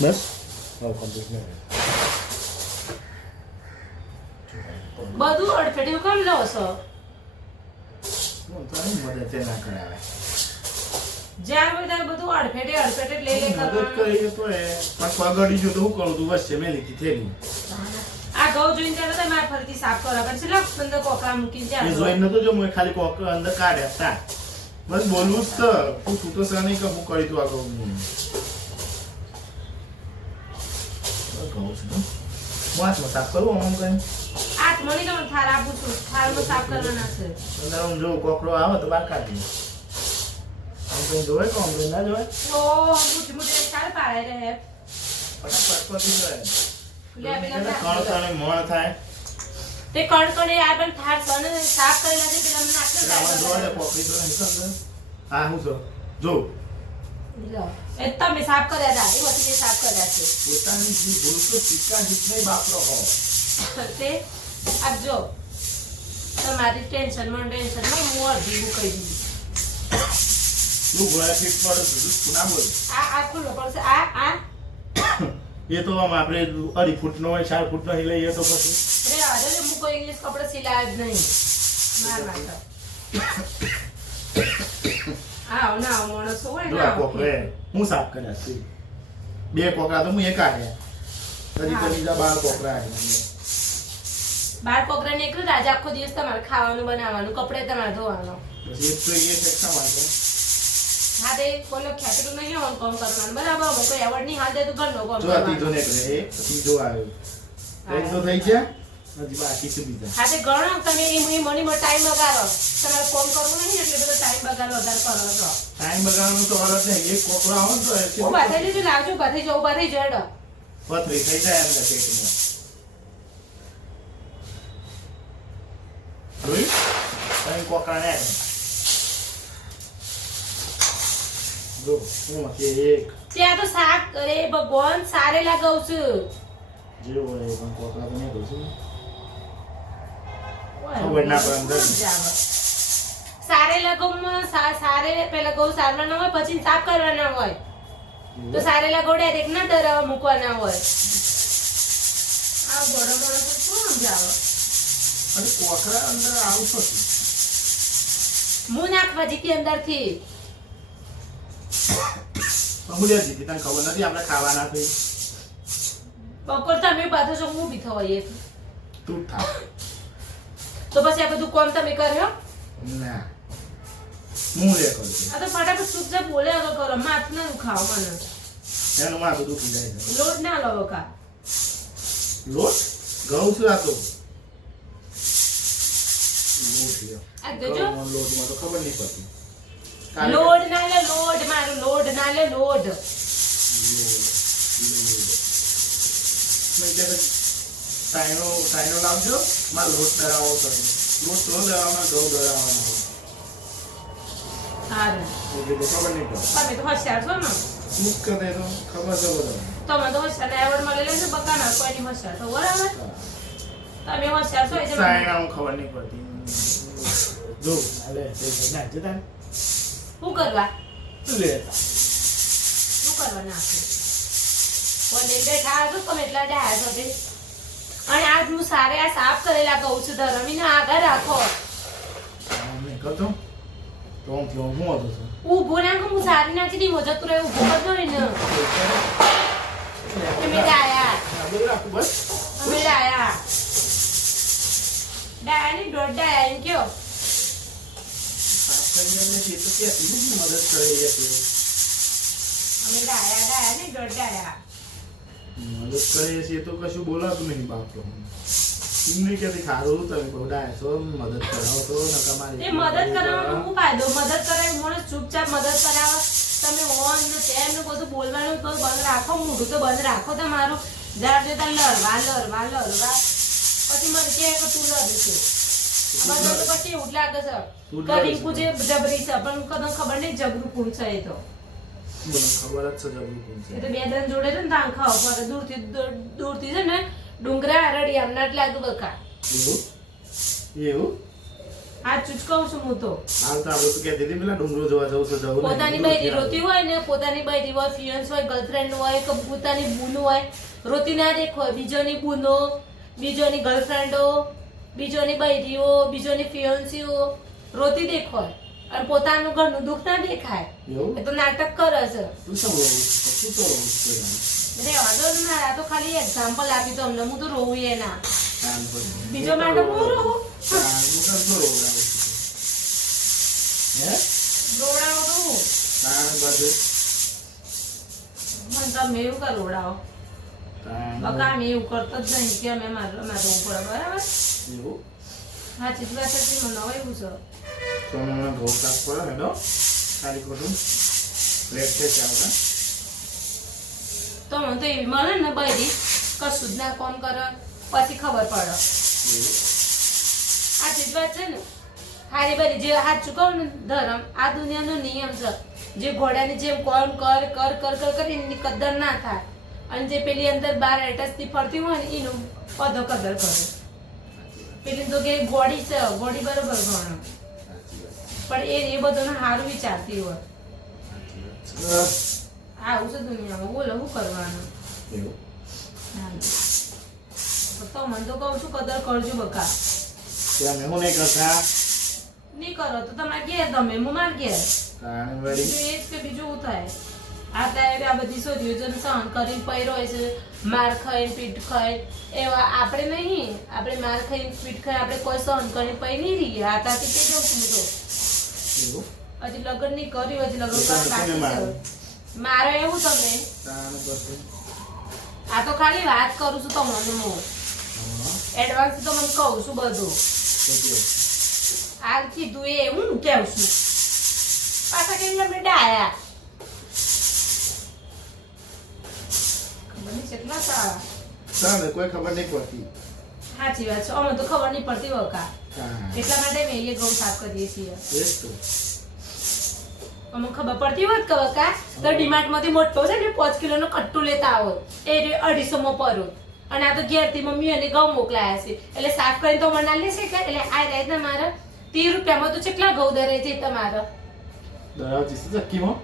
બસ હવે કમ્પ્લીટ નહીં બધું અડફેટું કેમ લો છો હું તો અહીં મદદ તે ના કરાવે જ્યાં હોય ત્યાં બધું અડફેટે લઈ લે મદદ કરી તો એ પણ પગડી જો તો હું કરું તું બસ છે મેં લીધી થેલી આ ઘઉં જોઈને ત્યારે તો મારે ફરીથી સાફ કરવા પડશે લો અંદર કોકરા મૂકીને એ જાય જોઈને નતો જો મેં ખાલી કોક અંદર કાઢ્યા તા બસ બોલવું જ તો પૂછું તો સર નહીં કે હું કરી તું આ કહું છું હું હાથમાં સાફ કરું આમ કઈ આઠ મણી તો થાર આપું છું થારમાં સાફ કરવાના છે અંદર હું જો કોકરો આવે તો બહાર કાઢી આમ કઈ જોવે કોમ ના જોવે ઓ મુઠી મુઠી ચાલ પાડે રહે ફટાફટ પતી જાય લે પેલા કણ કણે મણ થાય તે કણકણે આ પણ થાર સને સાફ કરેલા છે પેલા મને આમાં જોવા દે આટલું પોકરી તો નહીં સમજે હા હું છો જો લો એ તમે સાફ કર્યા હતા એ વખતે સાફ કર્યા છે પોતાની જી ભૂલ તો સિક્કા જીતને બાપરો હો તે આપજો તમારી ટેન્શનમાં હું અડધી હું કહી દીધી તું ગોળા ફીટ પડે તું ના બોલ આ ખુલ્લો પડશે આ એ તો આમ આપણે 2.5 ફૂટનો હોય 4 ફૂટનો લઈએ તો પછી અરે અરે હું કોઈ ઇંગ્લિશ કપડા સિલાય જ નહીં માર માર આવ ના માણસ હોય જો આ કોકરે હું સાફ કર્યા છે બે કોકરા તો હું એક આયા તરી બીજા 12 કોકરા આયા બાર કોકરાને એકલું જ આજે આખો દિવસ તમારે ખાવાનું બનાવવાનું કપડે તમારે ધોવાનું પછી એક તો એ સેક્શન વાંચો હા તે બોલો ખેતરું નહીં હોન કામ કરવાનું બરાબર હું કોઈ એવોર્ડ નહીં હાલ દે તો ઘરનો કામ જો આ ત્રીજો ને કરે એ ત્રીજો આવ્યો એક તો થઈ ગયા હજી બાકી છે બીજા હા તે ગણો તમે એ મની ટાઈમ બગાડો તમારે ફોન કરવું નહીં એટલે બધો ટાઈમ બગાડો વધારે કરો છો ટાઈમ બગાડવાનું તો હાલત નહીં એક કોકરો આવે ને તો ઓ બાધા લીધું લાવજો બાધા જો બાધા જડો પથરી થઈ જાય એમ પેટમાં જોઈ કઈ કોકરા ને જો હું કે એક ત્યાં તો શાક અરે ભગવાન સારે લાગવ છું જે હોય એ પણ કોકરા તો નહીં દઉં ખબર ના પડે અંદર. સારે લગોમાં સારે પેલા ગૌ સારવાના હોય પછી સાફ કરવાના હોય તો સારેલા ગોળ ડાયરેક્ટ ના દરાવા મૂકવાના હોય આ ગોળો ગોળો તો શું સમજાવો અને કોકરા અંદર આવું શું હું નાખવા જીતી અંદરથી અમૂલ્ય જીતી તને ખબર નથી આપણે ખાવાના છે બપોર તમે પાછો છો હું બી થવાય તું થા તો પછી આ બધું કોમ તમે કર્યો ના હું લે કરું છું આ તો ફટાફટ ચૂપચાપ બોલ્યા તો કરો માથ ના ખાવ મને એનું માથું દુખી જાય છે લોટ ના લો કા લોટ ઘઉં છું આ તો લોટ લ્યો આ જોજો લોટમાં તો ખબર નહીં પડતી લોડ ના લે લોડ મારો લોડ ના લે લોડ સાઈનો લાવજો માં લોટ દરાવો તો લોટ તો દરાવવાનો ઘઉં દરાવવાનો સારું એટલે તો ખબર નહીં પડે તમે તો હોશિયાર છો ને મુક્ત દે તો ખબર છે બધું તમે તો હોશિયાર એવોર્ડ મળેલો છે બકાના કોઈની હોશિયાર તો બરાબર તમે હોશિયાર છો એટલે સાઈના હું ખબર નહીં પડતી જો અલે તે ના જતા શું કરવા લે શું કરવા નાખે કોને બેઠા છો તમે એટલા ડાયા છો તે અને આજ હું સારે આ સાફ કરેલા કહું છું ધરમીને આગળ રાખો અમને કરતો તો હું ક્यों હું હતો છું ઊભો નાખો હું સારી નાખી દી મજા તું ઊભો કરતો હોય ને તમે ડાયા બધું રાખું બસ અમે ડાયા ડાયા ની દોઢ ડાયા એમ કયો સાફ કરીને એમને તે તો ક્યાંથી બધી મદદ કરે એ અમે ડાયા ની દોઢ ડાયા મદદ કરે છે તો કશું બોલાતું નહીં બાપ તો એમને ક્યાંથી ખારું તમે બહુ ડાય છો મદદ કરાવો તો નકા મારી એ મદદ કરવાનો શું ફાયદો મદદ કરાય માણસ ચૂપચાપ મદદ કરાવે તમે ઓન ને તેમ ને બધું બોલવાનું તો બંધ રાખો મોઢું તો બંધ રાખો તમારું જરા જતા લડવા પછી મને કહે કે તું લડ છે બધું તો પછી એવું જ લાગે છે કે રિંકુ જે જબરી છે પણ કદમ ખબર નહીં જબરું કોણ છે એ તો મને ખબર જ છે જબરું કોણ છે એ તો બે દન જોડે છે ને તાંગ ખાવ પડે દૂરથી છે ને ડુંગરા હરડી આમના જ લાગુ બકા એવું આ ચૂચકાવું છું હું તો હાલ તો આપણે તો કહેતી હતી પેલા ડુંગરો જોવા જવું છે જવું નહીં. પોતાની બૈરી રોતી હોય ને પોતાની બૈરી હોય ફિયન્સ હોય ગર્લફ્રેન્ડ હોય કે પોતાની બૂનો હોય રોતી ના દેખાય બીજોની બૂનો બીજોની ગર્લફ્રેન્ડો બીજોની બૈરીઓ બીજોની ફિયન્સીઓ રોતી દેખાય અને પોતાનું ઘરનું દુઃખ ના દેખાય એવું એ તો નાટક કરે છે તું શું રોવું છું? તું તો રોવું છું યાર. રેવા દો ને મારા તો ખાલી એક્ઝામ્પલ આપી તો અમને હું તો રોવું એ ના કાન પર. બીજો માટે હું રોવું કાન હું તને તો રોવડાવું છું. હે રોવડાવો તો હું કાન બાજુ મને તમે એવું કર રોવડાવો કાન બકા અમે એવું કરતો જ નહીં કે અમે મારે રોવું પડે બરાબર એવું હા ચીજવા છે મને નવાયું છે તો મને ઘઉં કાપ પડે ને તો ખાલી ખોટું લેટ છે ચાલતા તો મને તો એવી મળે ને બૈરી કશું જ ના કોમ કરે પછી ખબર પડે આ ચીજવા છે ને હારી બરી જે હાથ ચૂકવ ને ધર્મ આ દુનિયાનો નિયમ છે જે ઘોડાની જેમ કોમ કર કર કર કર કર એની કદર ના થાય અને જે પેલી અંદર બાર એટસથી ફરતી હોય ને એનું પદો કદર કરે પેલી તો કે ગોડી છે ગોડી બરોબર ગણો પણ એ બધું સારું વિચારતી હોય આવું છે દુનિયામાં બોલો શું કરવાનું એવું તો મને તો કહું છું કદર કરજો બકા ત્યાં મેં હું નહીં કરતા નહીં કરો તો તમારે ઘેર તમે હું માર ઘેર કાન વાળી બીજું એ જ કે બીજું શું થાય આ ત્યારે આ બધી શોધ્યો છે સહન કરીને પૈરો હોય છે માર ખાઈને પીઠ ખાઈ એવા આપણે નહીં આપણે માર ખાઈને પીઠ ખાઈ આપણે કોઈ સહન કરીને પૈ નહીં રહીએ આ તાથી કહી દઉં છું તો એવું હજી લગ્ન નહીં કર્યું હજી લગ્ન તો કરવા તમે બાકી છે મારે એવું તમે કાન પછી આ તો ખાલી વાત કરું છું તમને હું હા એડવાન્સ તો મને કહું છું બધું એટલે આ કીધું એ હું કેવું છું પાછા કેમ આપણે ડાયા ખબર નહીં કેટલા સારા ચાલે કોઈ ખબર નહીં પડતી સાચી વાત છે અમે તો ખબર નહીં પડતી વકા હા એટલા માટે મેં એ ઘઉં સાફ કરીએ છીએ એ જ તો અમને ખબર પડતી હોત કે વકા તો ડીમાર્ટ માંથી મોટો છે ને 5 કિલોનો કટ્ટુ લેતા આવો એ 250 માં પરો અને આ તો ઘેરથી મમ્મી અને ઘઉં મોકલાયા છે એટલે સાફ કરીને તો મને લેશે કે એટલે આ રહે ને મારા 30 રૂપિયામાં તો કેટલા ઘઉં દરે છે તમારા દરાવ જીસી ચક્કીમાં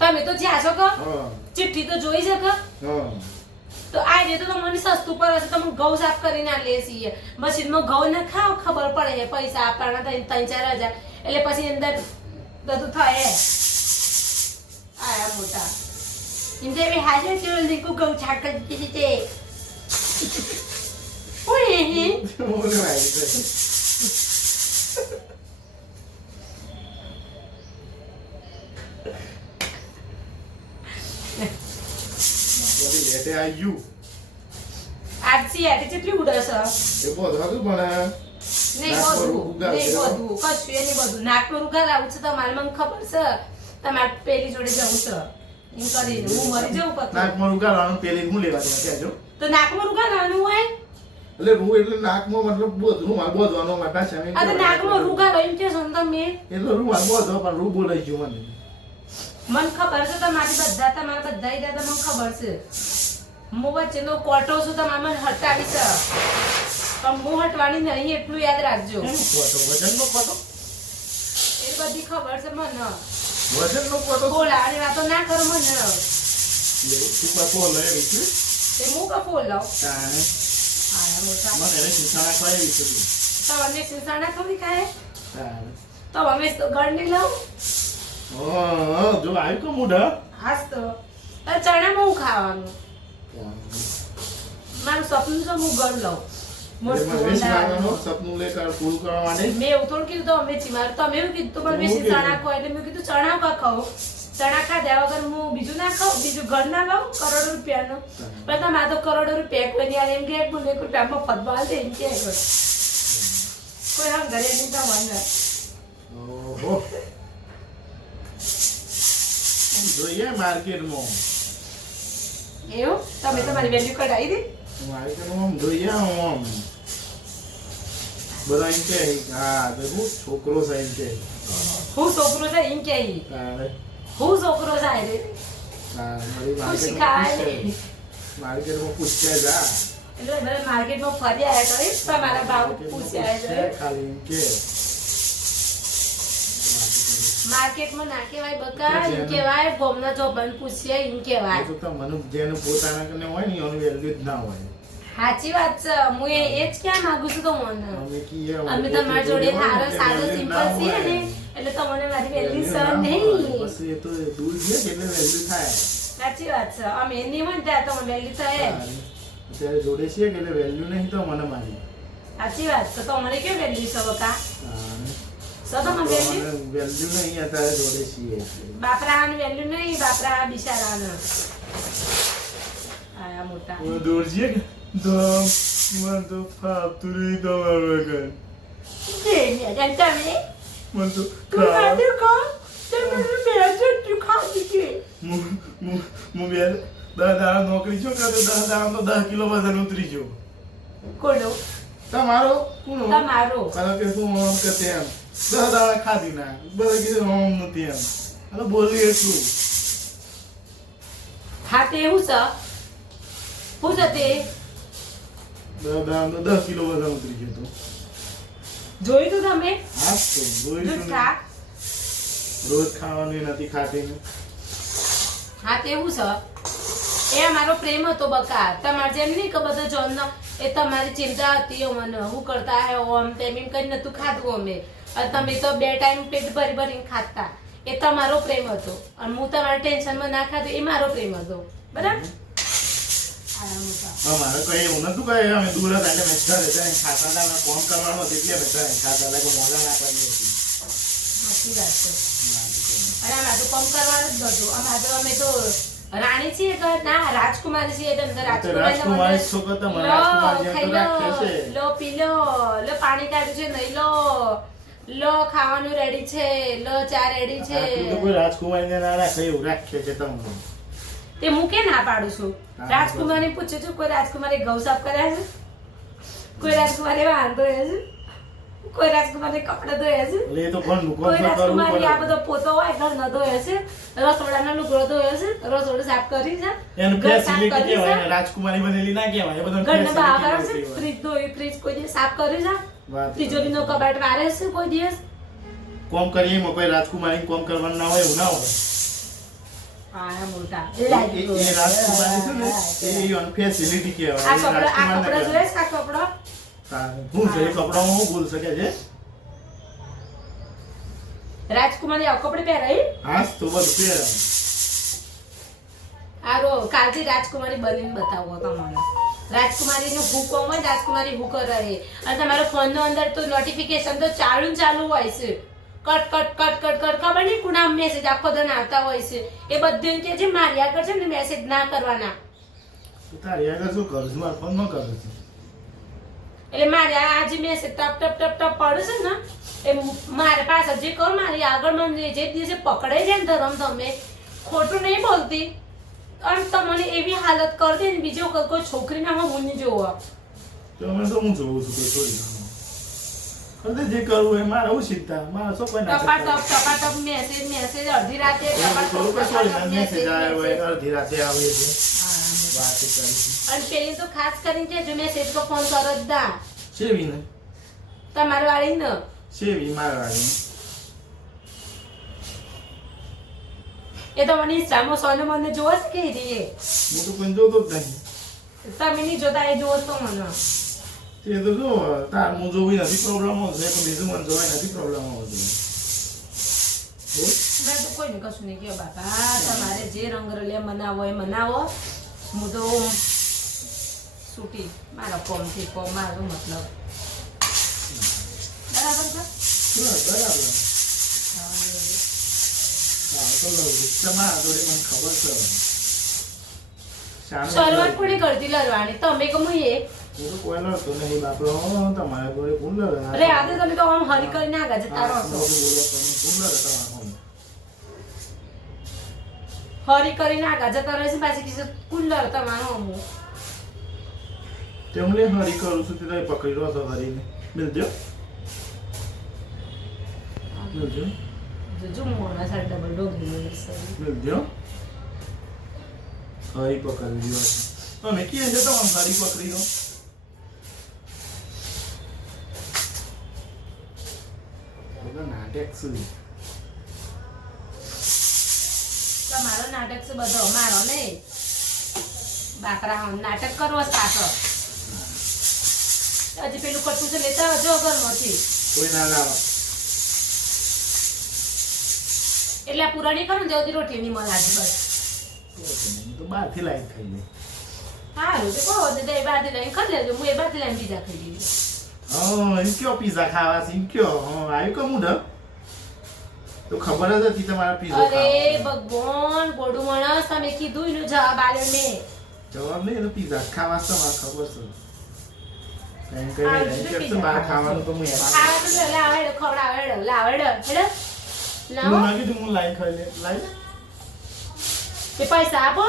તમે તો જ્યાં છો કે હા ચિઠ્ઠી તો જોઈ શકો હા તો આ જે તો મને સસ્તું પડે છે તમે ઘઉં સાફ કરીને આ લે છીએ મશીનમાં ઘઉં ના ખાવ ખબર પડે છે પૈસા આપવાના 3-4 હજાર એટલે પછી અંદર બધું થાય આયા મોટા ઇન્દે બી હાજર છે લીકુ ઘઉં છાક કરી તે ઓય હે બોલે ભાઈ છે બોલી લેટે આવ્યું આજથી આટે કેટલી ઉડે છે એ બહુ હતું પણ નહીં બધું કશું એ નહીં બધું નાકનું રૂગા લાવું છે તમારે મને ખબર છે તમારે પેલી જોડે જવું છે એમ કરીને હું મરી જવું કતું નાકમાં ઉગાડવાનું પેલી હું લેવા દે કહેજો તો નાકમાં રૂગા લાવવાનું હોય એટલે રૂ એટલે નાકમાં મતલબ બોધનું માર બોધવાનો માટા છે આ તો નાકમાં રૂગા લઈને કે છો ને તમે એટલે રૂ માર બોધો પણ રૂ બોલાઈ ગયું મને મને ખબર છે તમારા બધા ઈદા મને ખબર છે હું વચ્ચેનો કોટો છું તમારે મને હટાવી છે પણ હું હટવાની નહીં એટલું યાદ રાખજો એનો ફોટો વજનનો ફોટો એ બધી ખબર છે મને વજનનો ફોટો બોલાવાની વાતો ના કરો મને લેવું તું પાછો લઈ આવી છે તે હું કપો લઉં તાણે આયા મોટા મને એને શીખાણા ખાઈ છે તો અમે સિંસાણા થોડી ખાય તાણે તો અમે તો ઘર નહીં લઉં જો આવ્યું કે મુઢા હાસ તો ચણામાં હું ખાવાનું મારું સપનું છે હું ઘર લઉં મોટું સપનું લે કર પૂરું કરવા માટે મેં એવું થોડું કીધું તો અમે ચીમાર તમે એવું કીધું તો મને બેસી ચણા ખાઓ એટલે મેં કીધું ચણા કા ખાઓ ચણા ખાધા વગર હું બીજું ના ખાઉં બીજું ઘર ના લાવું કરોડો રૂપિયાનો પણ તમારે તો કરોડો રૂપિયા કોઈ યાર એમ કે બોલે કોઈ રૂપિયામાં ફતવા દે એમ કે કોઈ હમ ઘરે નહીં તમારે ઓહો જોઈએ માર્કેટમાં એવું તમે તમારી વેલ્યુ કઢાવી દે માર્કેટમાં જોઈએ આમ બધા એમ કે હા તો હું છોકરો છે એમ કે હું છોકરો છે એમ કે તારે હું છોકરો છે રે મારી ખુશી ખાય માર્કેટમાં પૂછ્યા જા એટલે બધા માર્કેટમાં ફરી આવ્યા કરે તમારા ભાવ પૂછ્યા છે ખાલી એમ કે માર્કેટમાં ના કહેવાય બકા, તો એમ જેને- કહેવાય ગોમના જોબન પૂછીએ એમ કહેવાય. તો મને જેનું પોતાના કને હોય ને એનું વેલ્યુ જ ના હોય. સાચી વાત છે, હું એ જ ક્યાં માંગુ છું તો મને અમે કીએ અમે તમારી જોડે સારો સાદો સિમ્પલ છીએ ને એટલે તમને મારી વેલ્યુ સર નહીં. બસ એ તો દૂર છે કે એટલે વેલ્યુ થાય. સાચી વાત છે, અમે નહીં म्हणતા તો વેલ્યુ થાય. અત્યારે જોડે છીએ કે એટલે વેલ્યુ નહીં તો મને મારી. સાચી વાત છે, તો મને કેવું વેલ્યુ છે બકા? સો તો મને વેલ્યુ વેલ્યુ નહીં અત્યારે જોડે છીએ. બાપરાનું વેલ્યુ નહીં, બાપરા બિચારાનું. આયા મોટા દૂર છીએ કે તો મને તો ફાવતું નહીં તમારું વગર. તમે મને તો તું ખાધું કો તમે મેં ખાધી કે હું બે 10 દાડા નોકરી છો કે 10 દાડા 10 કિલો વજન ઉતરી ગયો. કોનો તમારો કોનો તમારો કારણ કે તું આમ કે તેમ 10 દાડા ખાધી ના બધા કીધું આમ નથી એમ અને બોલી એટલું. હા તે એવું છે હું છે તે 10 દાડા 10 કિલો વજન ઉતરી ગયો તો. જોયું તું તમે હા તો જોઈશું ને. જૂઠા રોજ ખાવાનું નથી ખાતી ને. હા તે એવું છે એ અમારો પ્રેમ હતો બકા, તમારે જેમ નહીં કે બધો જોનનો એ તમારી ચિંતા હતી મને હું કરતા હે ઓમ તેમ એમ કઈ નતું ખાધું અમે અને તમે તો 2 ટાઈમ પેટ ભરી ભરીને ખાતા. એ તમારો પ્રેમ હતો અને હું તમારા ટેન્શનમાં ના ખાધું એ મારો પ્રેમ હતો. બરાબર આયા મોટા. અમારે કઈ એવું નતું કઈ અમે દૂર હતા એટલે મેં ઘરે જઈને ખાતા હતા ને ફોન કરવાનો હતો એટલે બધા ખાતા હતા કે મોડા ના પડી હતી. સાચી વાત છે. અને અમારે તો કમ કરવાનું જ નતું. અમે તો રાણી છીએ કે ના રાજકુમારી છીએ એટલે અંદર રાજકુમારી છો કે તમે રાજકુમારી જેમ તો રાખે છે. લો પી લો, લો પાણી કાઢ્યું છે નહીં લો, લો ખાવાનું રેડી છે, લો ચા રેડી છે. આ તો કોઈ રાજકુમારીને ના રાખે એવું રાખે છે તમને. તે હું કે ના પાડું છું. હા, રાજકુમારી પૂછ્યું છું કોઈ રાજકુમારી ઘઉં સાફ કર્યા છે, કોઈ રાજકુમારી વાહન ધોયા છે, કોઈ રાજકુમારી કપડા ધોયા છે, એટલે એ તો ઘરનું કામ કોઈ તો કરવું રાજકુમારી આ પડે. બધો પોતો હોય ઘરનો ધોયો છે, રસોડાનો લુગડો ધોયો છે, રસોડું સાફ કરી છે, એનું ઘર સાફ ફેસિલિટી કરી કહેવાય છે, ને, રાજકુમારી બનેલી ના કહેવાય. એ બધાને ઘરના બહાર facility છે, કહેવાય. ફ્રીજ ધોઈ, ફ્રીજ કોઈ દિવસ સાફ કર્યું છે, વાત તિજોરીનો કબાટ વારે છે કોઈ દિવસ. કોમ કરીએ એમાં કોઈ રાજકુમારી કોમ કરવાનું ના હોય એવું ના હોય. આયા મોટા એ રાજકુમારી છે ને એ ફેસિલિટી કહેવાય. આ એ કપડો રાજકુમાર ના જોઈએ કહેવાય. છે, આ કપડો હા, ભૂલ છે એ કપડામાં હું ભૂલ શકે છે. રાજકુમારી આવું કપડે પહેરાય. હા તો બધું પહેરે. આરો કાલથી રાજકુમારી બનીને બતાવો તમને. રાજકુમારીનું હુકમ હોય, રાજકુમારી હું કરે અને તમારો ફોનનો અંદર તો નોટિફિકેશન તો ચાલુ ને ચાલુ હોય છે. Cut cut cut cut cut ખબર નહીં કુના મેસેજ આખો દન આવતા હોય છે. એ બધું કે છે મારી આગળ છે ને મેસેજ ના કરવાના. તો તારી આગળ શું કરું છું? મારા ફોનમાં કરું છું. એટલે મારે આ જે મેસેજ ટપ ટપ ટપ ટપ પડે છે ને એ મારે પાસે જે કહું મારી આગળ મને જે દિવસે પકડે છે ને ધરમ તમે ખોટું નહીં બોલતી અને તમને એવી હાલત કરી દે ને બીજો કોઈ છોકરીના હું નહીં જોવા. તો અમે તો હું જોઉં છું કે છોડી નાખો. હવે જે કરવું એ મારે હું ચિંતા. મારે શું કોઈ ના ટપાટપ મેસેજ મેસેજ અડધી રાતે થોડું કઈ છોડી ના મેસેજ આવ્યો હોય અડધી રાતે આવે છે. હા. વાત કરી અને પેલી તો ખાસ કરીને કે જો મેસેજ પર ફોન કરો જ ના શેવી ને તમારી વાળી ને શેવી મારવાની. એ તો મને ઇન્સ્ટામાં સોને મને જોવો છે કે રીએ હું તો કોઈ જોતો જ નહીં. તમે નહીં જોતા એ જોવો તો મને તે તો જો તાર હું જોવી નથી પ્રોબ્લેમ આવશે પણ બીજું મને જોવાય નથી પ્રોબ્લેમ આવશે. મેં તો કોઈને કશું નહીં કહ્યું બાપા તમારે જે રંગ રલે મનાવો એ મનાવો. હું તો છૂટી મારા કોમથી કોમ મારો મતલબ બરાબર છે. બરાબર. હા તો તમારા જોડે મને ખબર છે. શરૂઆત કોની કરતી લડવાની તમે કે હું એ હું તો કોઈ લડતો નહીં બાપડો. તમારા જોડે કોણ લડે? અરે આજે તમે તો આમ હરી કરીને આગળ જતા રહો છો. કોણ લડે તમારા હોમ? હરી કરીને આગળ જતા રહે છે પાછી કીધું કુલર તમારો હું તેમને હરી કરું છું તે પકડી રહ્યો છો હરીને. મિલજો મિલજો જો મોડા સાડ ડબલ ડોગરી મિલજો. હરી પકડી રહ્યો છે. અમે કીએ છે તો હરી પકડી લો. નાટક શું તમારો નાટક છે બધો મારો નહીં બાકરા નાટક કરવો પાછો હજી પેલું કટું છે લેતા આવજો ઘરમાંથી કોઈ ના લાવે એટલે આ પુરાણી કરું ને તેઓથી રોટલી નહીં મળે આજે બસ તો બહારથી લાઈન ખાઈ લે સારું તો કહો તો એ બારથી લઈને ખાઈ લેજો હું એ બારથી લઈને બીજા ખાઈ લઈશ એમ કયો પીઝા ખાવા છે એમ કયો આવ્યું કમું ઢ તો ખબર જ હતી તમારા પીઝા અરે ભગવાન ગોડું માણસ તમે કીધું એનો જવાબ આલ્યો મેં જવાબ નહીં એનો પીઝા ખાવા છે તમારે ખબર છે કઈ કઈ બહાર ખાવાનું તો હું એમાં ખાવા તો લાવેડો ખવડાવેડો લાવેડો હેડો હું લાવો ના કીધું હું લાઈન ખાઈ લે લાઈન એ પૈસા આપો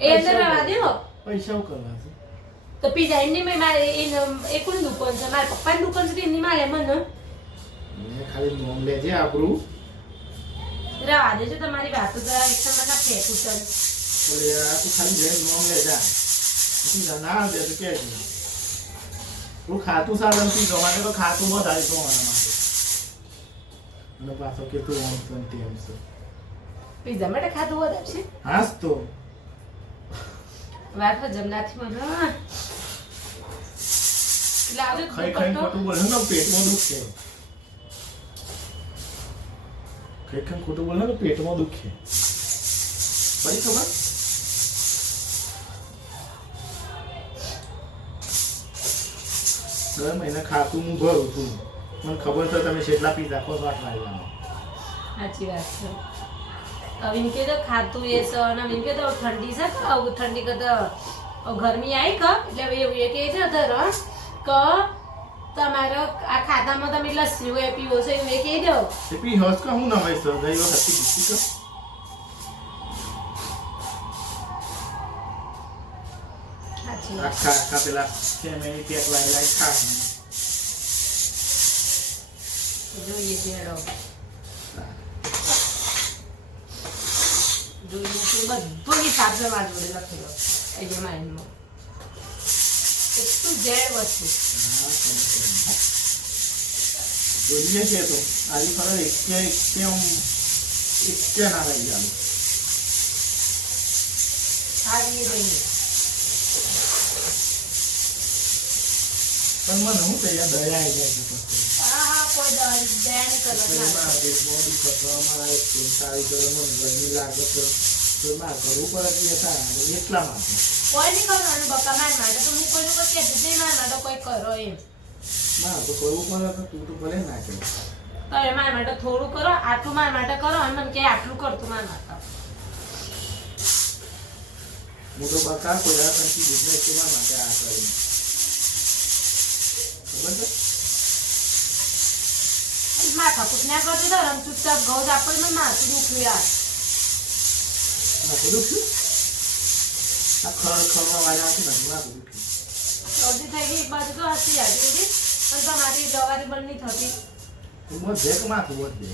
એ અંદર રહેવા દો પૈસા કરવા છે તો પીઝા એની મેં મારે એ કોણ દુકાન છે મારા પપ્પાની દુકાન છે એની મારે મને મેં ખાલી નોમ લેજે આપણું રહેવા દેજો તમારી વાતો જરા એક સમય ના ફેંકું છે એટલે આ તું ખાલી જઈને નોમ લેજા પીઝા ના દે તો કે તું ખાતું સારું પીઝા માટે તો ખાતું વધારે તો આના માટે અને પાછો કે તું આમ તેમ તેમ છે પીઝા માટે ખાધું વધારે છે હાસ તો વાત તો જમનાથી મને એટલે આવે ખાઈ ખાઈ ખોટું બોલે ને પેટમાં દુખે ખાઈ ખાઈ ખોટું બોલે ને પેટમાં દુખે પડી ખબર દર મહિને ખાતું હું ભરું છું મને ખબર છે તમે કેટલા પીઝા ખો વાત લાવવાનો સાચી વાત છે હવે કે તો ખાતું એ છે અને એમ કે તો ઠંડી છે કે ઠંડી કરતા ગરમી આવી કે એટલે હવે એવું એ કહે છે ધરણ કે તમારો આ ખાતામાં તમે લસ્સી હોય પીવો છો એવું એ કહી દો તે પી હસ કા હું નવાઈ સર ગઈ વખત હતી કે સાચી વાત આખા આખા પેલા સેમેની પેક લાઈ લાઈ ખા જોઈએ જેડો જોઈએ છે બધો હિસાબ છે મારા જોડે લખેલો એ જે માઇન્ડમાં એટલું જેડ વસ્તુ જોઈએ છે તો આજે ફરે એકે ના રહી જાય સારી બની પણ મને હું તૈયાર દયા આવી જાય છે હા કોઈ દયા નહીં કરવા મારા દેશમાં બી ખસો અમારા એક સારી કરે મને ગરમી લાગે છે તો ના કરવું પડે કે એટલા માટે કોઈ નહીં કરવાનું બકા માર માટે તો હું કોઈનું કોઈ કહેતી નહીં માર માટે કોઈ કરો એમ ના તો કરવું પડે તો તું તો ભલે ના કરે તમે મારા માટે થોડું કરો આટલું મારા માટે કરો અને મને કે આટલું કરતું મારા માટે હું તો બકા કોઈ આ કંઈ બિઝનેસ કરવા માટે આ કરીને ખબર છે માથા કૂટના કરતો તો રમ ચૂપચાપ ગૌજ આપણને માથું દુખ્યું યાર માથું દુખ્યું આ ખરમાં વાળા છે ને માથું દુખ્યું શરદી થઈ ગઈ એક બાજુ તો હસી આવી હતી પણ તમારી દવાની બંધ નહીં થતી તું મત દે કે માથું મત દે